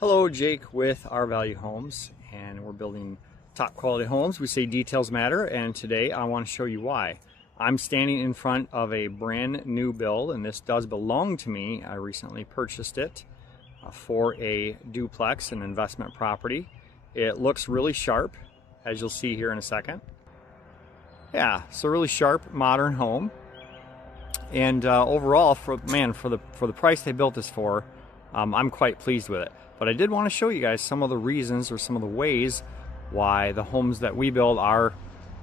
Hello, Jake with R-Value Homes, and we're building top quality homes. We say details matter, and today I want to show you why. I'm standing in front of a brand new build, and this does belong to me. I recently purchased it for a duplex, an investment property. It looks really sharp, as you'll see here in a second. Yeah, so really sharp, modern home. And overall, for the price they built this for, I'm quite pleased with it. But I did want to show you guys some of the reasons or some of the ways why the homes that we build are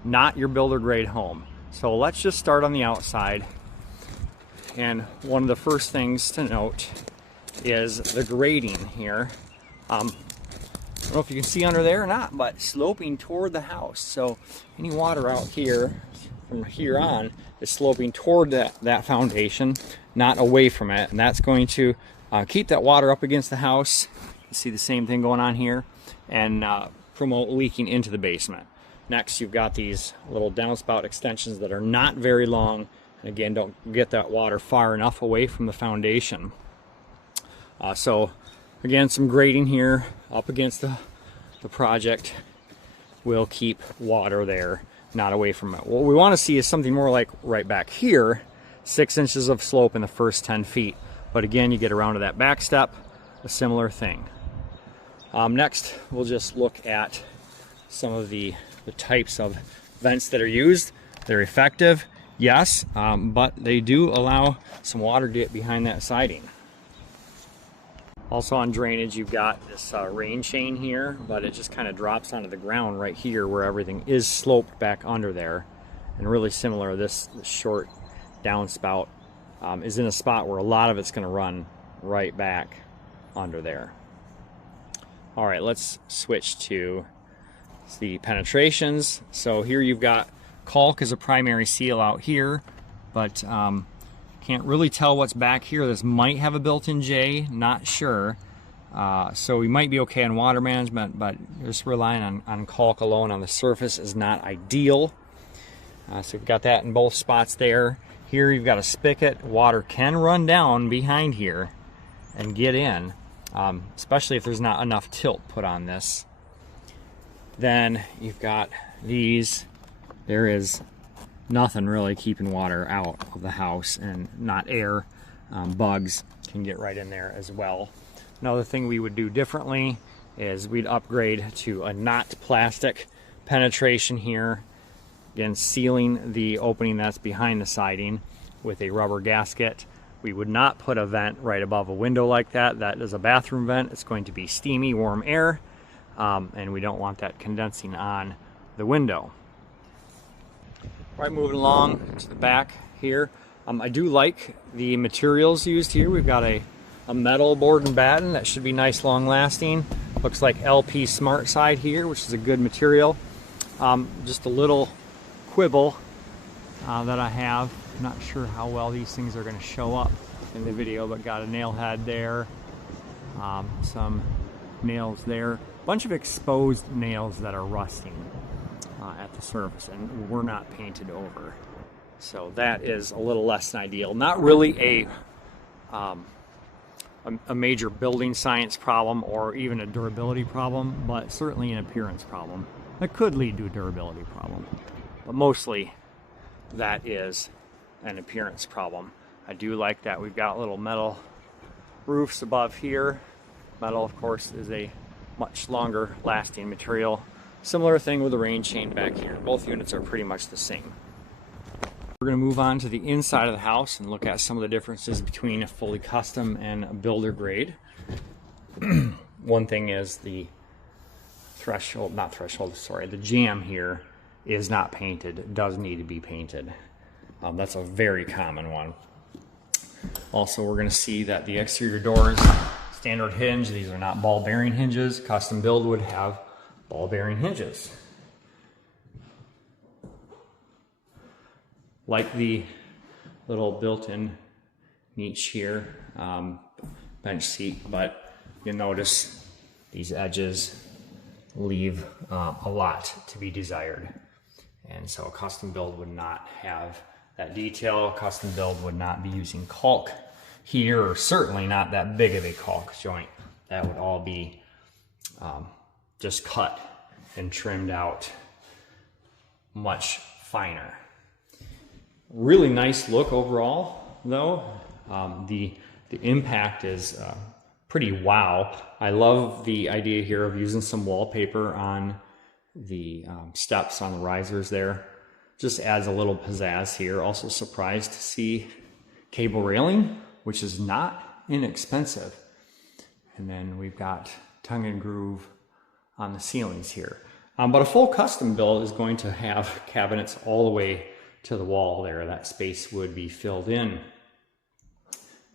not your builder grade home. So let's just start on the outside. And one of the first things to note is the grading here. I don't know if you can see under there or not, but sloping toward the house. So any water out here from here on is sloping toward that foundation, not away from it. And that's going to keep that water up against the house. You see the same thing going on here, and promote leaking into the basement. Next, you've got these little downspout extensions that are not very long, and again, don't get that water far enough away from the foundation. So again, some grading here up against the project will keep water there, not away from it. What we want to see is something more like right back here, 6 inches of slope in the first 10 feet. But again, you get around to that back step, a similar thing. Next, we'll just look at some of the types of vents that are used. They're effective, yes, but they do allow some water to get behind that siding. Also on drainage, you've got this rain chain here, but it just kind of drops onto the ground right here where everything is sloped back under there. And really similar, this short downspout is in a spot where a lot of it's going to run right back under there. All right, let's switch to the penetrations. So here you've got caulk as a primary seal out here, but can't really tell what's back here. This might have a built-in J, not sure. So we might be okay on water management, but just relying on caulk alone on the surface is not ideal. So we've got that in both spots there. Here you've got a spigot. Water can run down behind here and get in, especially if there's not enough tilt put on this. Then you've got these. There is nothing really keeping water out of the house, and not air. Bugs can get right in there as well. Another thing we would do differently is we'd upgrade to a not plastic penetration here. Again, sealing the opening that's behind the siding with a rubber gasket. We would not put a vent right above a window like that. That is a bathroom vent. It's going to be steamy, warm air, and we don't want that condensing on the window. Right, moving along to the back here. I do like the materials used here. We've got a metal board and batten that should be nice, long lasting. Looks like LP Smart Side here, which is a good material. Just a little quibble that I have. I'm not sure how well these things are going to show up in the video, but got a nail head there, some nails there, bunch of exposed nails that are rusting at the surface, and were not painted over. So that is a little less than ideal. Not really a major building science problem or even a durability problem, but certainly an appearance problem that could lead to a durability problem. But mostly that is an appearance problem. I do like that we've got little metal roofs above here. Metal, of course, is a much longer lasting material. Similar thing with the rain chain back here. Both units are pretty much the same. We're going to move on to the inside of the house and look at some of the differences between a fully custom and a builder grade. One thing is the the jamb here is not painted. It does need to be painted. That's a very common one. Also, we're going to see that the exterior doors, standard hinge, these are not ball bearing hinges. Custom build would have ball bearing hinges. Like the little built-in niche here, bench seat, but you'll notice these edges leave a lot to be desired. And so a custom build would not have that detail. A custom build would not be using caulk here, or certainly not that big of a caulk joint that would all be just cut and trimmed out much finer. Really nice look overall, though. The impact is pretty wow. I love the idea here of using some wallpaper on the steps on the risers there. Just adds a little pizzazz here. Also surprised to see cable railing, which is not inexpensive. And then we've got tongue and groove on the ceilings here. But a full custom build is going to have cabinets all the way to the wall there. That space would be filled in.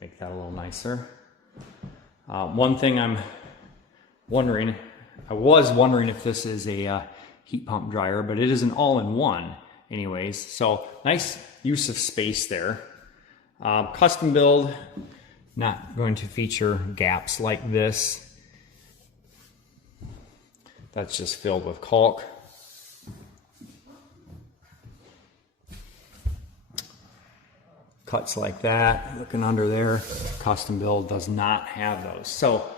Make that a little nicer. One thing I was wondering if this is a heat pump dryer, but it is an all-in-one anyways. So nice use of space there. Custom build, not going to feature gaps like this. That's just filled with caulk. Cuts like that, looking under there. Custom build does not have those. So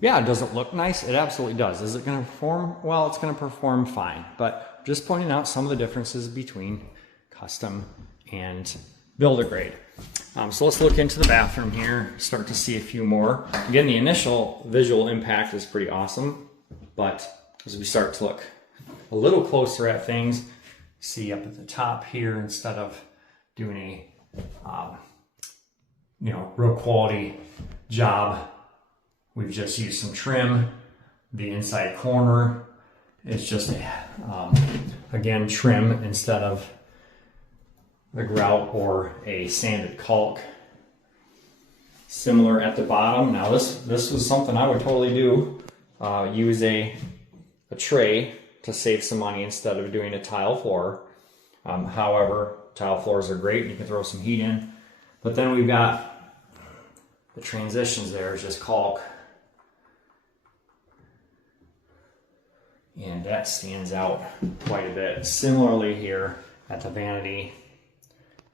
yeah, does it look nice? It absolutely does. Is it gonna perform? Well, it's gonna perform fine, but just pointing out some of the differences between custom and builder grade. So let's look into the bathroom here, start to see a few more. Again, the initial visual impact is pretty awesome, but as we start to look a little closer at things, see up at the top here, instead of doing a real quality job, we've just used some trim. The inside corner is just again trim instead of the grout or a sanded caulk. Similar at the bottom. Now this was something I would totally do. Use a tray to save some money instead of doing a tile floor. However, tile floors are great. You can throw some heat in. But then we've got the transitions there, is just caulk. And that stands out quite a bit. Similarly here at the vanity,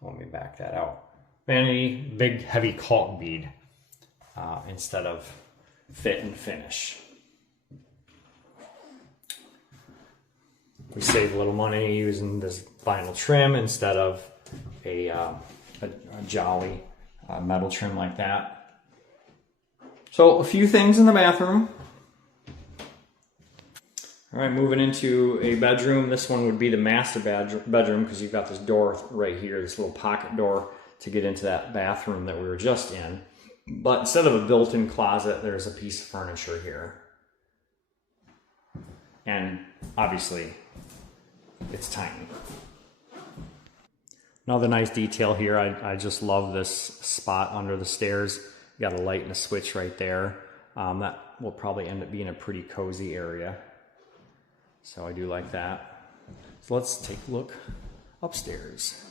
let me back that out. Vanity, big heavy caulk bead instead of fit and finish. We save a little money using this vinyl trim instead of a jolly metal trim like that. So a few things in the bathroom. All right, moving into a bedroom. This one would be the master bedroom because you've got this door right here, this little pocket door to get into that bathroom that we were just in. But instead of a built-in closet, there's a piece of furniture here. And obviously, it's tiny. Another nice detail here, I just love this spot under the stairs. You got a light and a switch right there. That will probably end up being a pretty cozy area. So I do like that. So let's take a look upstairs.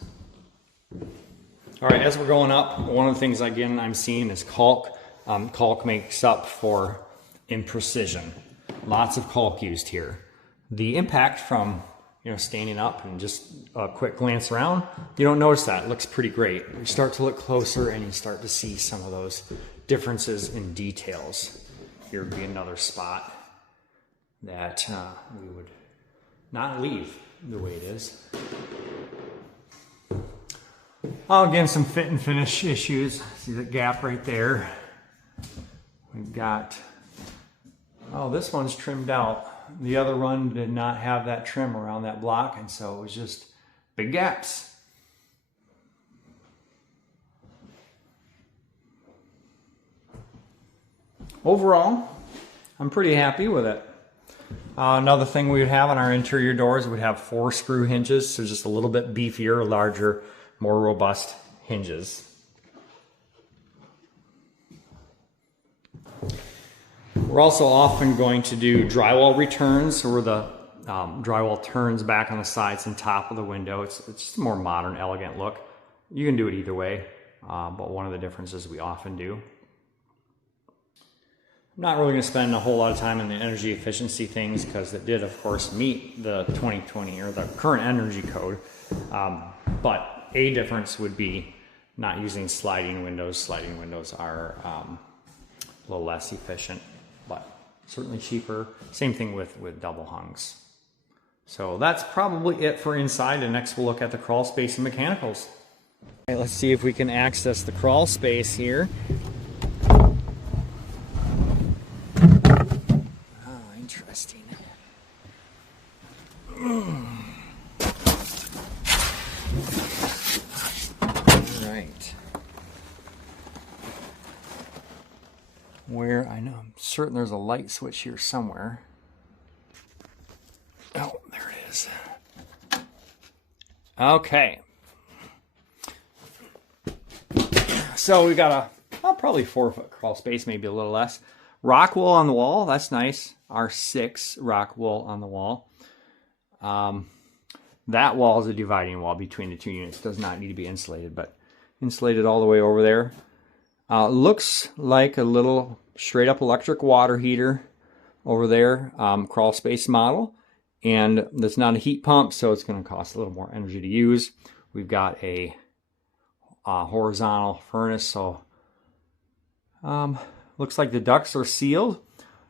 All right, as we're going up, one of the things again I'm seeing is caulk. Caulk makes up for imprecision. Lots of caulk used here. The impact from standing up and just a quick glance around, you don't notice that. It looks pretty great. You start to look closer and you start to see some of those differences in details. Here would be another spot that we would not leave the way it is. Oh, again, some fit and finish issues. See the gap right there. We've got, this one's trimmed out. The other one did not have that trim around that block, and so it was just big gaps. Overall, I'm pretty happy with it. Another thing we would have on our interior doors, would have 4 screw hinges, so just a little bit beefier, larger, more robust hinges. We're also often going to do drywall returns, where the drywall turns back on the sides and top of the window. It's just a more modern, elegant look. You can do it either way, but one of the differences we often do. I'm not really going to spend a whole lot of time on the energy efficiency things because it did, of course, meet the 2020 or the current energy code. But a difference would be not using sliding windows. Sliding windows are a little less efficient. certainly cheaper. Same thing with double hungs. So that's probably it for inside, and next we'll look at the crawl space and mechanicals. All right, let's see if we can access the crawl space here. Oh, interesting. All right. Where I know, I'm certain there's a light switch here somewhere. Oh, there it is. Okay. So we got a probably 4-foot crawl space, maybe a little less. Rock wool on the wall, that's nice. R6 rock wool on the wall. That wall is a dividing wall between the two units. Does not need to be insulated, but insulated all the way over there. Looks like a little straight up electric water heater over there, crawl space model. And that's not a heat pump, so it's going to cost a little more energy to use. We've got a horizontal furnace, so looks like the ducts are sealed.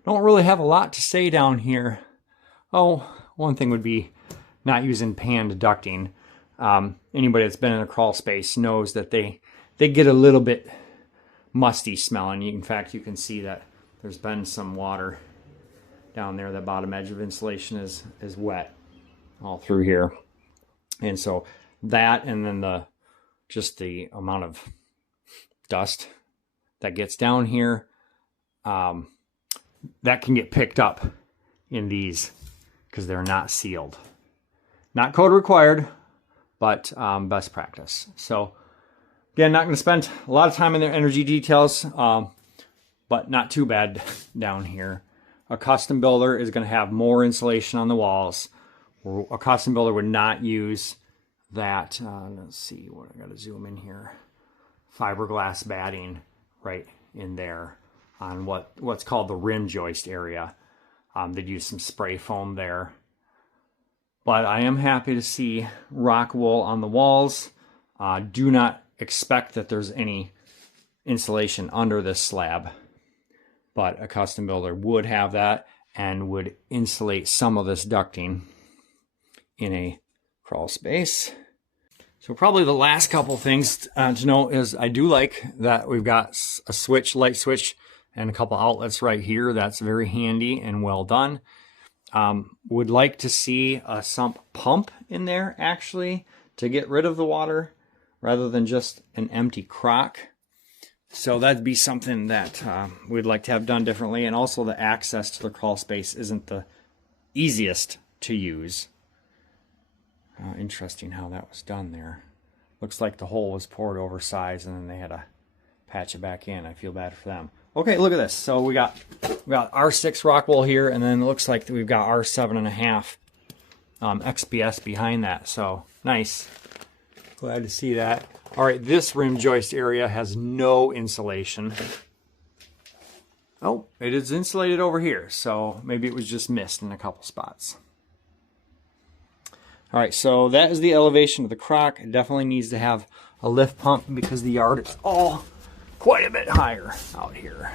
Don't really have a lot to say down here. Oh, one thing would be not using panned ducting. Anybody that's been in a crawl space knows that they get a little bit musty smelling. In fact, you can see that there's been some water down there. The bottom edge of insulation is wet all through here, and so that, and then just the amount of dust that gets down here, that can get picked up in these because they're not sealed. Not code required, but best practice. So again, not going to spend a lot of time in their energy details, but not too bad down here. A custom builder is going to have more insulation on the walls. A custom builder would not use that, let's see, what I got to zoom in here, fiberglass batting right in there on what's called the rim joist area. They'd use some spray foam there. But I am happy to see rock wool on the walls. Do not expect that there's any insulation under this slab, but a custom builder would have that and would insulate some of this ducting in a crawl space. So probably the last couple things to know is I do like that we've got a switch, light switch, and a couple outlets right here. That's very handy and well done. Would like to see a sump pump in there actually to get rid of the water rather than just an empty crock. So that'd be something that we'd like to have done differently. And also the access to the crawl space isn't the easiest to use. Interesting how that was done there. Looks like the hole was poured oversized and then they had to patch it back in. I feel bad for them. Okay, look at this. So we got R6 rock wool here, and then it looks like we've got R7.5 XPS behind that. So nice. Glad to see that. All right, this rim joist area has no insulation. Oh, it is insulated over here, so maybe it was just missed in a couple spots. All right, so that is the elevation of the crock. It definitely needs to have a lift pump because the yard is all quite a bit higher out here.